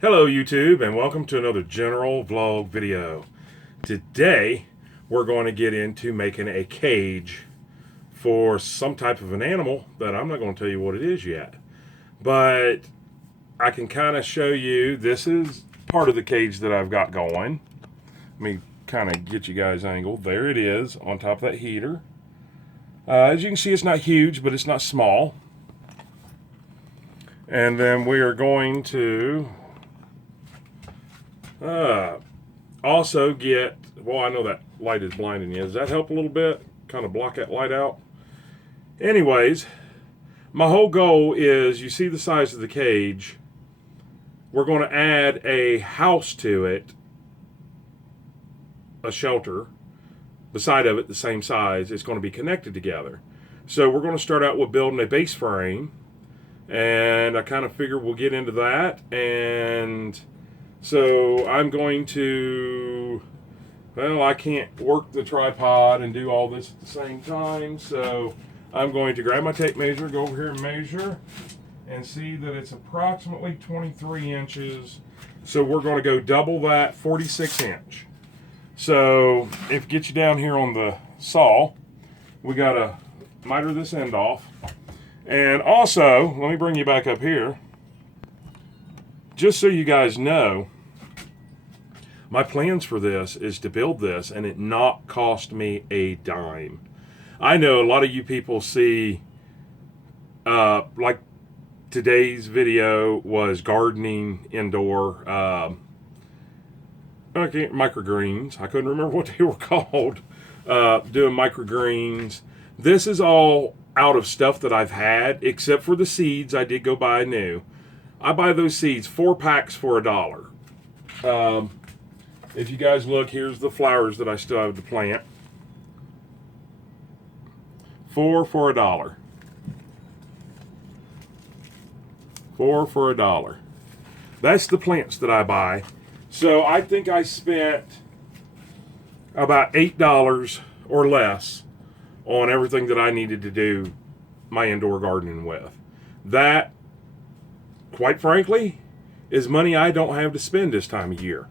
Hello YouTube and welcome to another general vlog video. Today we're going to get into making a cage for some type of an animal that I'm not going to tell you what it is yet. But I can kind of show you, this is part of the cage that I've got going. Let me kind of get you guys angled. There it is on top of that heater. As you can see, it's not huge, but it's not small. And then we are going to also get, well, I know that light is blinding you. Does that help a little bit? Kind of block that light out? Anyways, my whole goal is, you see the size of the cage, we're going to add a house to it, a shelter, beside of it the same size. It's going to be connected together. So we're going to start out with building a base frame, and I kind of figure we'll get into that. And so I'm going to, well, I can't work the tripod and do all this at the same time, so I'm going to grab my tape measure, go over here and measure, and see that it's approximately 23 inches. So we're going to go double that, 46 inch. So if it gets you down here on the saw, we got to miter this end off. And also, let me bring you back up here. Just so you guys know, my plans for this is to build this and it not cost me a dime. I know a lot of you people see, like today's video was gardening indoor, microgreens. I couldn't remember what they were called. Doing microgreens. This is all out of stuff that I've had, except for the seeds I did go buy new. I buy those seeds, 4 packs for $1. If you guys look, here's the flowers that I still have to plant. 4 for $1. 4 for $1. That's the plants that I buy. So I think I spent about $8 or less on everything that I needed to do my indoor gardening with. That, quite frankly, is money I don't have to spend this time of year.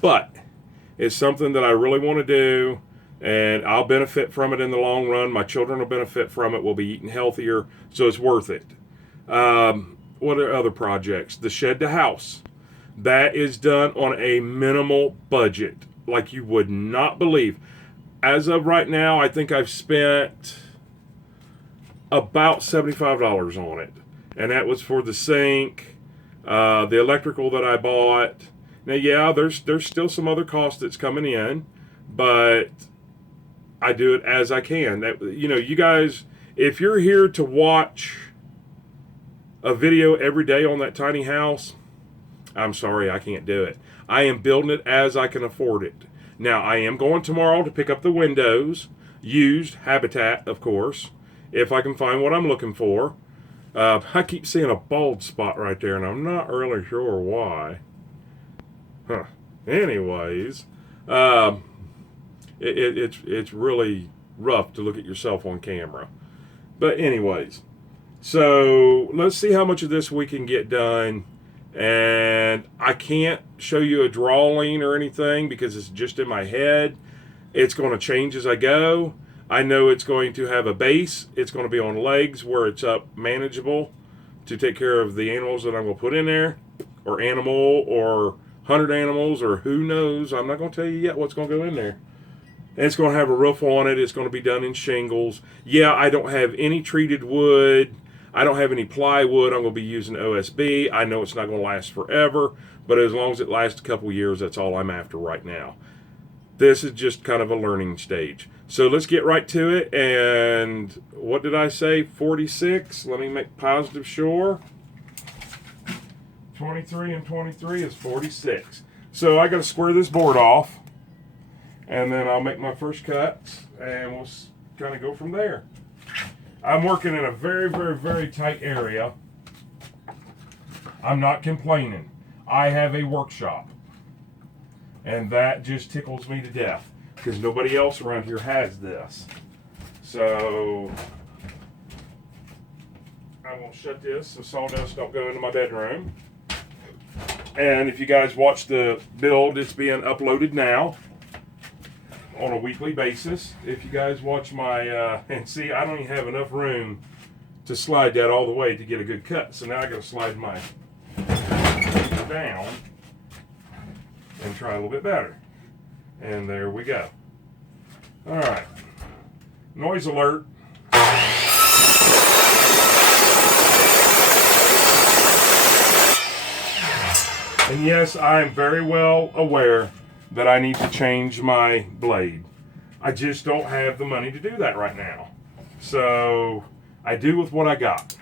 But it's something that I really want to do, and I'll benefit from it in the long run. My children will benefit from it. We'll be eating healthier, so it's worth it. What are other projects? The shed to house. That is done on a minimal budget, like you would not believe. As of right now, I think I've spent about $75 on it. And that was for the sink, the electrical that I bought. Now, yeah, there's still some other cost that's coming in, but I do it as I can. That, you know, you guys, if you're here to watch a video every day on that tiny house, I'm sorry, I can't do it. I am building it as I can afford it. Now, I am going tomorrow to pick up the windows, used habitat, of course, if I can find what I'm looking for. I keep seeing a bald spot right there, and I'm not really sure why. Huh. Anyways, it's really rough to look at yourself on camera. But anyways, so let's see how much of this we can get done. And I can't show you a drawing or anything because it's just in my head. It's going to change as I go. I know it's going to have a base. It's going to be on legs where it's up manageable to take care of the animals that I'm going to put in there, or animal, or 100 animals, or who knows. I'm not going to tell you yet what's going to go in there. And it's going to have a roof on it. It's going to be done in shingles. Yeah, I don't have any treated wood. I don't have any plywood. I'm going to be using OSB. I know it's not going to last forever, but as long as it lasts a couple years, that's all I'm after right now. This is just kind of a learning stage. So let's get right to it. And what did I say? 46. Let me make positive sure. 23 and 23 is 46. So I got to square this board off, and then I'll make my first cuts, and we'll kind of go from there. I'm working in a very, very, very tight area. I'm not complaining. I have a workshop, and that just tickles me to death because nobody else around here has this. So I won't shut this so sawdust don't go into my bedroom. And if you guys watch the build, it's being uploaded now on a weekly basis. If you guys watch my, and see, I don't even have enough room to slide that all the way to get a good cut. So now I got to slide my down and try a little bit better. And there we go. All right. Noise alert. And yes, I am very well aware that I need to change my blade. I just don't have the money to do that right now. So I do with what I got.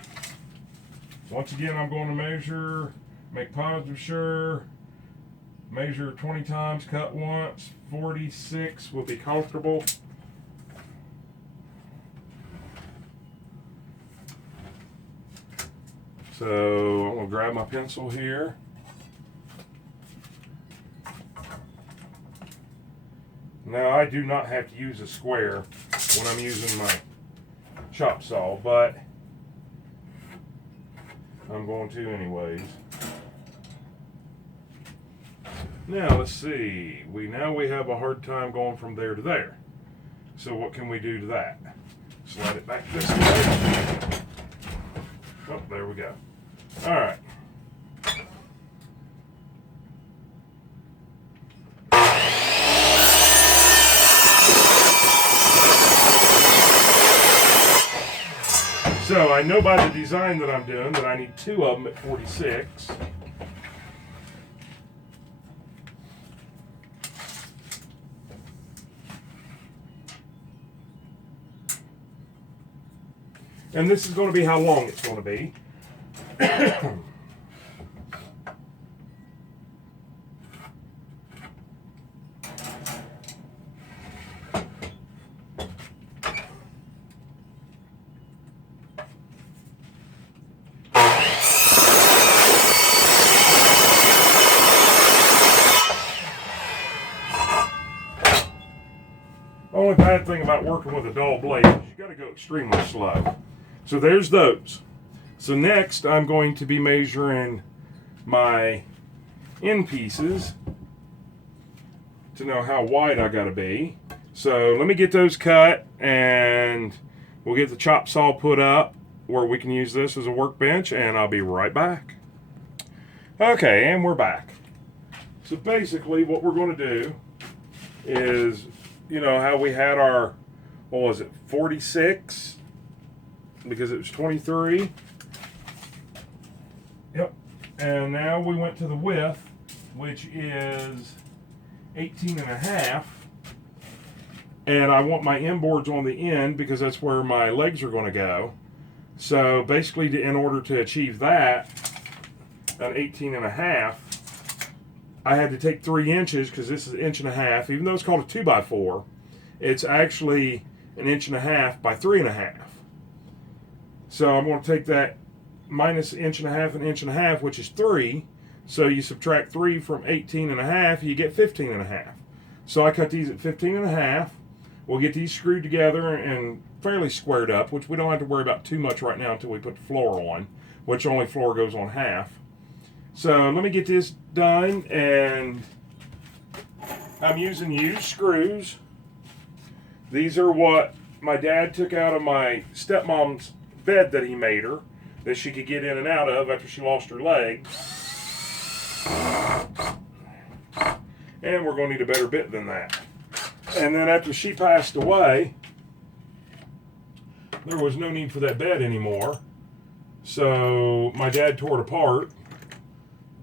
Once again, I'm going to measure, make positive sure, measure 20 times, cut once, 46 will be comfortable. So I'm going to grab my pencil here. Now I do not have to use a square when I'm using my chop saw, but I'm going to anyways. Now let's see. Now we have a hard time going from there to there. So what can we do to that? Slide it back this way. Oh, there we go. All right. So I know by the design that I'm doing that I need two of them at 46. And this is going to be how long it's going to be. Only bad thing about working with a dull blade is you got to go extremely slow. So there's those. So next I'm going to be measuring my end pieces to know how wide I got to be. So let me get those cut and we'll get the chop saw put up where we can use this as a workbench, and I'll be right back. Okay, and we're back. So basically what we're going to do is, you know how we had our, what was it, 46? Because it was 23. Yep. And now we went to the width, which is 18 and a half. And I want my inboards on the end because that's where my legs are going to go. So basically, in order to achieve that, an 18 and a half, I had to take 3 inches because this is 1.5 inches. Even though it's called a 2x4, it's actually 1.5 inches by 3.5. So I'm going to take that minus 1.5 inches and 1.5 inches, which is 3. So you subtract 3 from 18 and a half, you get 15 and a half. So I cut these at 15 and a half. We'll get these screwed together and fairly squared up, which we don't have to worry about too much right now until we put the floor on, which only floor goes on half. So let me get this done, and I'm using used screws. These are what my dad took out of my stepmom's bed that he made her, that she could get in and out of after she lost her leg. And we're going to need a better bit than that. And then after she passed away, there was no need for that bed anymore. So my dad tore it apart,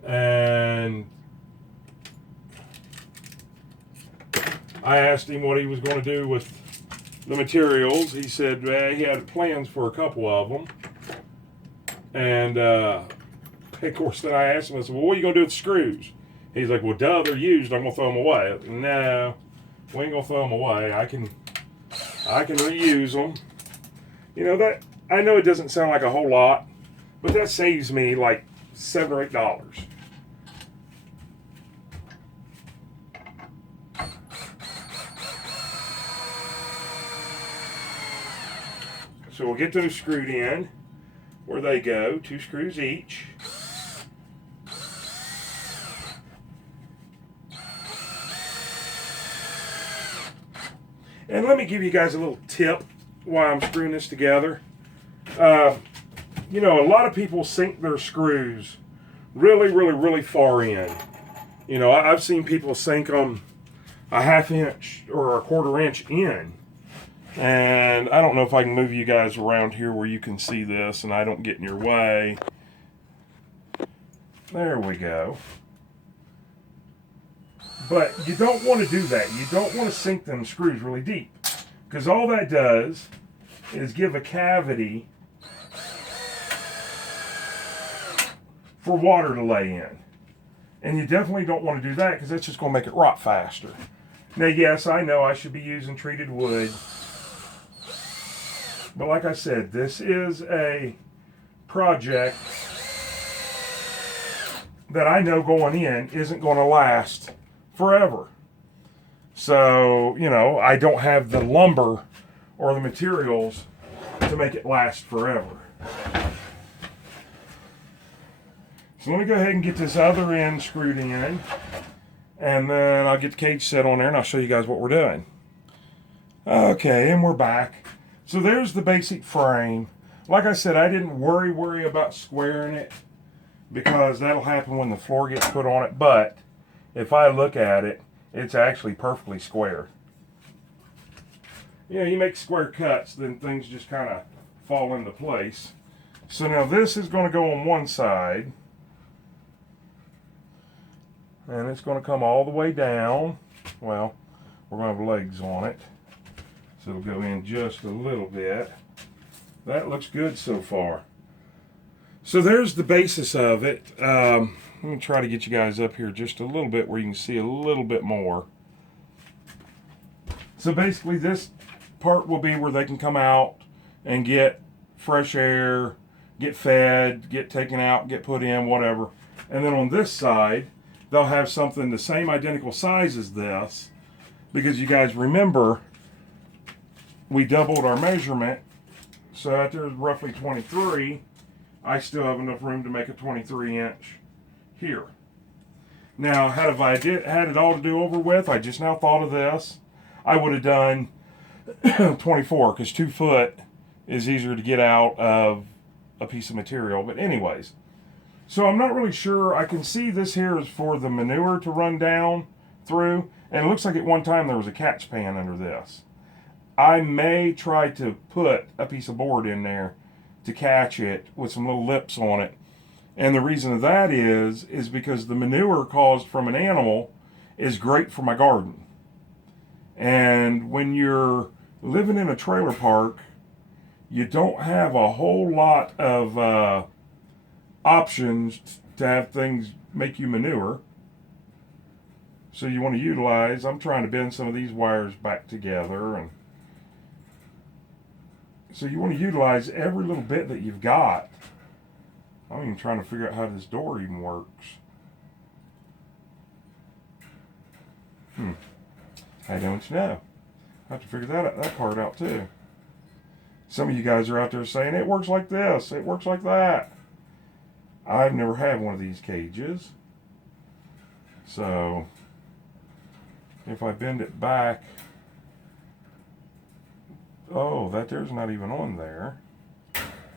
and I asked him what he was going to do with the materials. He said he had plans for a couple of them. And of course, then I asked him, I said, well, what are you going to do with the screws? He's like, well, duh, they're used. I'm going to throw them away. No, we ain't going to throw them away. I can reuse them. You know, that, I know it doesn't sound like a whole lot, but that saves me like $7 or $8. So we'll get those screwed in where they go, 2 screws each. And let me give you guys a little tip while I'm screwing this together. You know, a lot of people sink their screws really far in. You know, I've seen people sink them a ½ inch or a ¼ inch in. And I don't know if I can move you guys around here where you can see this and I don't get in your way. There we go. But you don't want to do that. You don't want to sink them screws really deep, because all that does is give a cavity for water to lay in. And you definitely don't want to do that, because that's just going to make it rot faster. Now, yes, I know I should be using treated wood. But like I said, this is a project that I know going in isn't going to last forever. So, you know, I don't have the lumber or the materials to make it last forever. So let me go ahead and get this other end screwed in, and then I'll get the cage set on there and I'll show you guys what we're doing. Okay, and we're back. So there's the basic frame. Like I said, I didn't worry about squaring it, because that'll happen when the floor gets put on it. But if I look at it, it's actually perfectly square. You know, you make square cuts, then things just kind of fall into place. So now this is going to go on one side, and it's going to come all the way down. Well, we're going to have legs on it, so it'll go in just a little bit. That looks good so far. So there's the basis of it. Let me try to get you guys up here just a little bit where you can see a little bit more. So basically this part will be where they can come out and get fresh air, get fed, get taken out, get put in, whatever. And then on this side, they'll have something the same identical size as this, because you guys remember we doubled our measurement. So out there's roughly 23. I still have enough room to make a 23-inch here. Now, had it all to do over with, I just now thought of this, I would have done 24, because 2 foot is easier to get out of a piece of material. But anyways, so I'm not really sure. I can see this here is for the manure to run down through, and it looks like at one time there was a catch pan under this. I may try to put a piece of board in there to catch it with some little lips on it. And the reason of that is because the manure caused from an animal is great for my garden. And when you're living in a trailer park, you don't have a whole lot of options to have things make you manure. So you want to utilize, I'm trying to bend some of these wires back together, and so you want to utilize every little bit that you've got. I'm even trying to figure out how this door even works. I don't know. I have to figure that part out too. Some of you guys are out there saying it works like this, it works like that. I've never had one of these cages. So if I bend it back, oh, that there's not even on there.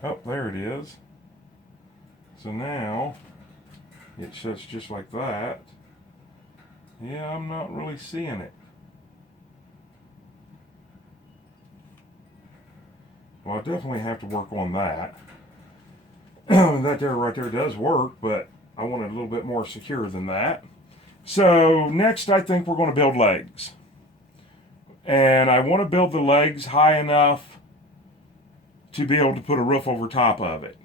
Oh, there it is. So now it shuts just like that. Yeah, I'm not really seeing it. Well, I definitely have to work on that. That there right there does work, but I want it a little bit more secure than that. So next I think we're going to build legs. And I want to build the legs high enough to be able to put a roof over top of it.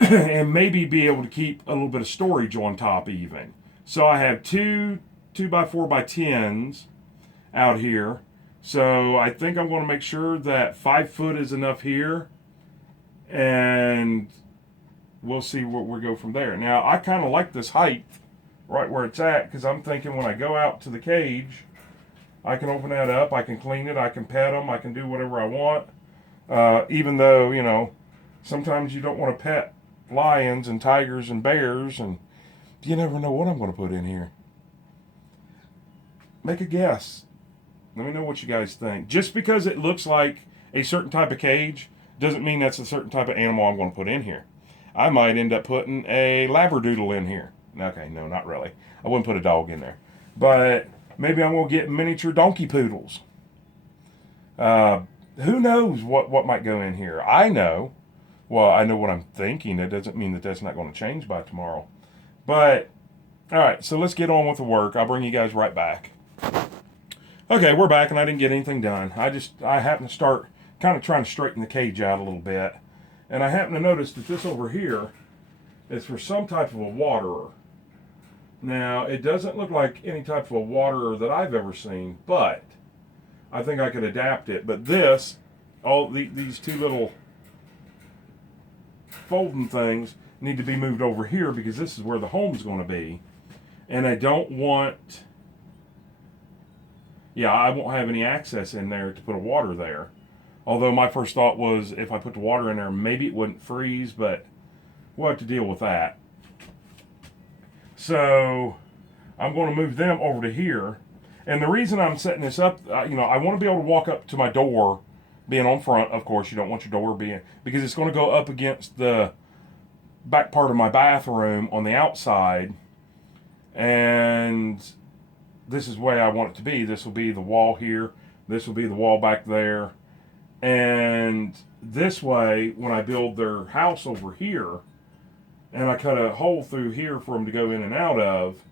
And maybe be able to keep a little bit of storage on top even. So I have two 2x4x10s out here. So I think I'm going to make sure that 5 foot is enough here. And we'll see where we go from there. Now, I kind of like this height right where it's at, because I'm thinking when I go out to the cage, I can open that up, I can clean it, I can pet them, I can do whatever I want. Even though, you know, sometimes you don't want to pet lions and tigers and bears, and you never know what I'm going to put in here. Make a guess. Let me know what you guys think. Just because it looks like a certain type of cage doesn't mean that's a certain type of animal I'm going to put in here. I might end up putting a Labradoodle in here. Okay, no, not really. I wouldn't put a dog in there. But maybe I'm going to get miniature donkey poodles. Who knows what might go in here? I know. Well, I know what I'm thinking. That doesn't mean that that's not going to change by tomorrow. But, all right, so let's get on with the work. I'll bring you guys right back. Okay, we're back, and I didn't get anything done. I happened to start kind of trying to straighten the cage out a little bit. And I happen to notice that this over here is for some type of a waterer. Now, it doesn't look like any type of a waterer that I've ever seen, but I think I could adapt it. But this, these two little folding things need to be moved over here because this is where the home's going to be. And I don't want, I won't have any access in there to put a water there. Although my first thought was if I put the water in there, maybe it wouldn't freeze, but we'll have to deal with that. So I'm going to move them over to here. And the reason I'm setting this up, I want to be able to walk up to my door, being on front. Of course, you don't want your door being, because it's going to go up against the back part of my bathroom on the outside. And this is the way I want it to be. This will be the wall here. This will be the wall back there. And this way, when I build their house over here, and I cut a hole through here for them to go in and out of,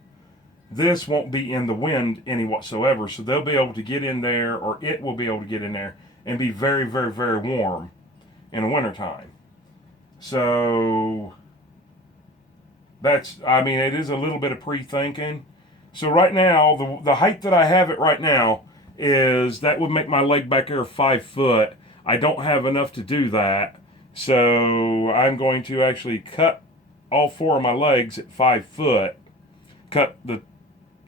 this won't be in the wind any whatsoever. So they'll be able to get in there, or it will be able to get in there and be very, very, very warm in the wintertime. So it is a little bit of pre-thinking. So right now, the height that I have it right now is, that would make my leg back there 5 foot. I don't have enough to do that. So I'm going to actually cut all 4 of my legs at 5 foot, cut the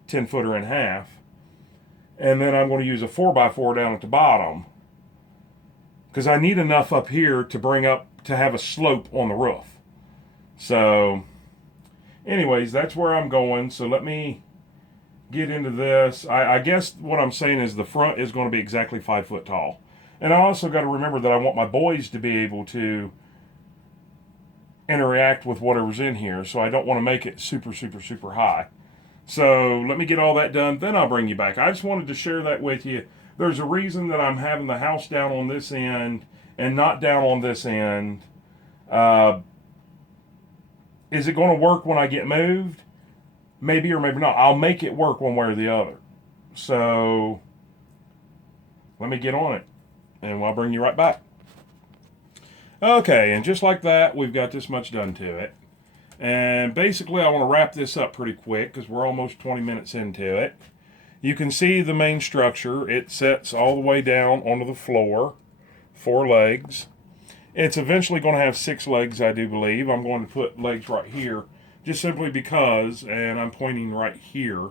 10 footer in half, and then I'm going to use a 4x4 down at the bottom because I need enough up here to bring up to have a slope on the roof. So anyways, that's where I'm going. So let me get into this. I guess what I'm saying is the front is going to be exactly 5 foot tall. And I also got to remember that I want my boys to be able to interact with whatever's in here, so I don't want to make it super, super, super high. So let me get all that done, then I'll bring you back. I just wanted to share that with you. There's a reason that I'm having the house down on this end and not down on this end. Is it going to work when I get moved? Maybe or maybe not. I'll make it work one way or the other. So let me get on it, and I'll bring you right back. Okay, and just like that, we've got this much done to it. And basically, I want to wrap this up pretty quick because we're almost 20 minutes into it. You can see the main structure. It sets all the way down onto the floor, 4 legs. It's eventually going to have 6 legs, I do believe. I'm going to put legs right here, just simply because, and I'm pointing right here,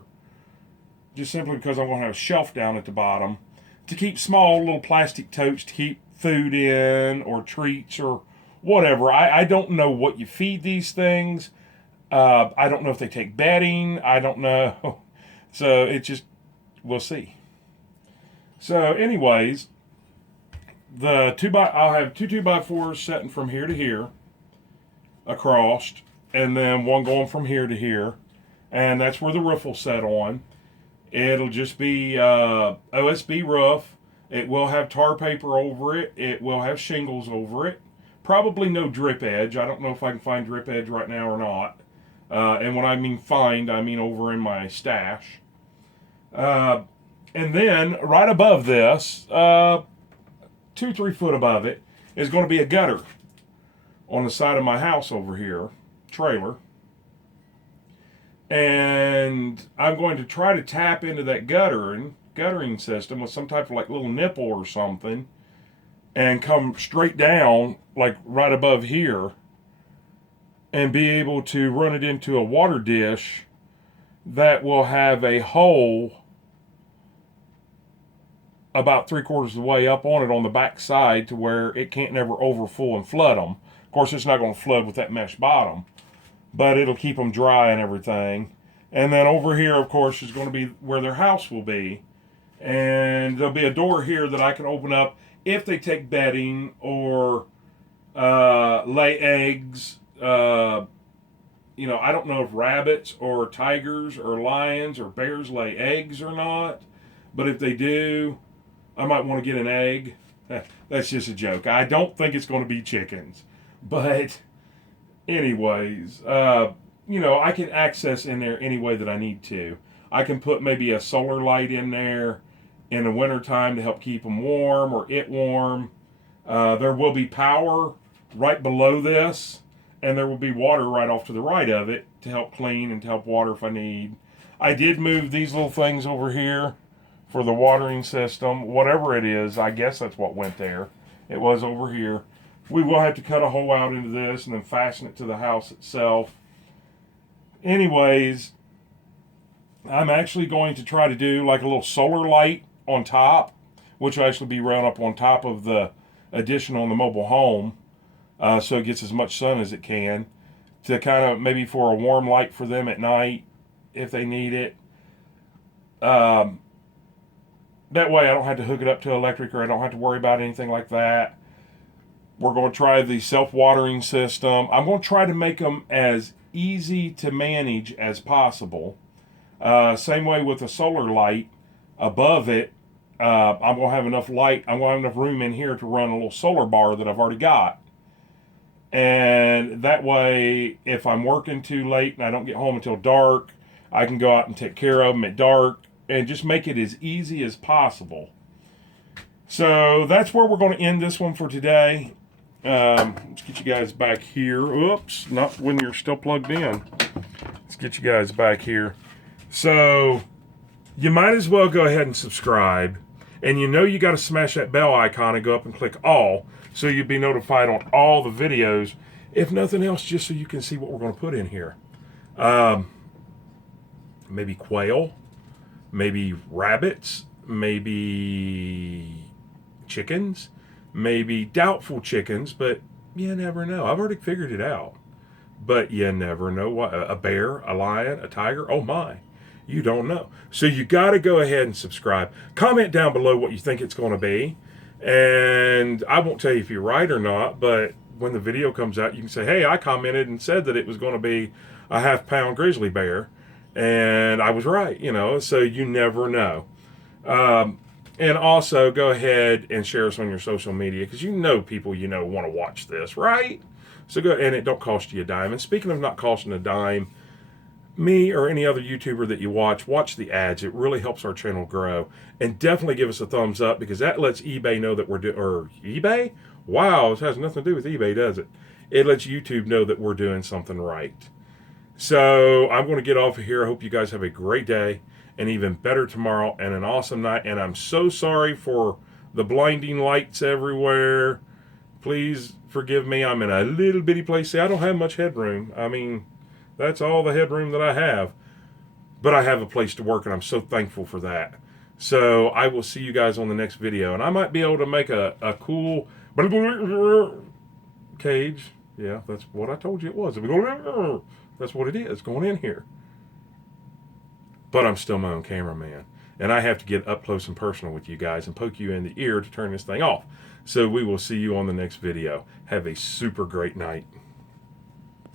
just simply because I'm going to have a shelf down at the bottom to keep small little plastic totes to keep food in, or treats, or whatever. I don't know what you feed these things. I don't know if they take bedding. I don't know. So it just, we'll see. So anyways, I'll have 2 2x4s setting from here to here across, and then one going from here to here, and that's where the roof will set on. It'll just be OSB roof. It will have tar paper over it. It will have shingles over it. Probably no drip edge. I don't know if I can find drip edge right now or not. And when I mean find, I mean over in my stash. And then right above this, 2-3 foot above it, is going to be a gutter on the side of my house over here, trailer. And I'm going to try to tap into that guttering system with some type of like little nipple or something, and come straight down like right above here and be able to run it into a water dish that will have a hole about 3/4 of the way up on it on the back side to where it can't never overfull and flood them. Of course, it's not going to flood with that mesh bottom, but it'll keep them dry and everything. And then over here, of course, is going to be where their house will be. And there'll be a door here that I can open up if they take bedding or lay eggs. I don't know if rabbits or tigers or lions or bears lay eggs or not. But if they do, I might want to get an egg. That's just a joke. I don't think it's going to be chickens. But anyways, I can access in there any way that I need to. I can put maybe a solar light in there in the wintertime to help keep them warm or it warm. There will be power right below this, and there will be water right off to the right of it to help clean and to help water if I need. I did move these little things over here for the watering system. Whatever it is, I guess that's what went there. It was over here. We will have to cut a hole out into this and then fasten it to the house itself. Anyways, I'm actually going to try to do like a little solar light on top, which will actually be run up on top of the addition on the mobile home, so it gets as much sun as it can, to kind of maybe for a warm light for them at night if they need it. That way I don't have to hook it up to electric, or I don't have to worry about anything like that. We're going to try the self-watering system. I'm going to try to make them as easy to manage as possible. Same way with the solar light above it. I'm going to have enough light. I'm going to have enough room in here to run a little solar bar that I've already got. And that way, if I'm working too late and I don't get home until dark, I can go out and take care of them at dark and just make it as easy as possible. So that's where we're going to end this one for today. Let's get you guys back here. Oops, not when you're still plugged in. Let's get you guys back here. So you might as well go ahead and subscribe. And you got to smash that bell icon and go up and click all, so you'll be notified on all the videos. If nothing else, just so you can see what we're going to put in here. Maybe quail, maybe rabbits, maybe chickens, maybe doubtful chickens, but you never know. I've already figured it out. But you never know. What a bear, a lion, a tiger, oh my. You don't know. So you got to go ahead and subscribe. Comment down below what you think it's going to be. And I won't tell you if you're right or not, but when the video comes out, you can say, hey, I commented and said that it was going to be a half-pound grizzly bear. And I was right, so you never know. And also, go ahead and share us on your social media, because people want to watch this, right? So go, and it don't cost you a dime. And speaking of not costing a dime, me or any other YouTuber that you watch the ads. It really helps our channel grow. And definitely give us a thumbs up, because that lets eBay know that we're doing, or eBay? Wow, it has nothing to do with eBay, does it? It lets YouTube know that we're doing something right. So I'm going to get off of here. I hope you guys have a great day, and even better tomorrow, and an awesome night. And I'm so sorry for the blinding lights everywhere. Please forgive me. I'm in a little bitty place. See, I don't have much headroom. I mean, that's all the headroom that I have. But I have a place to work, and I'm so thankful for that. So I will see you guys on the next video. And I might be able to make a cool cage. Yeah, that's what I told you it was. That's what it is going in here. But I'm still my own cameraman. And I have to get up close and personal with you guys and poke you in the ear to turn this thing off. So we will see you on the next video. Have a super great night.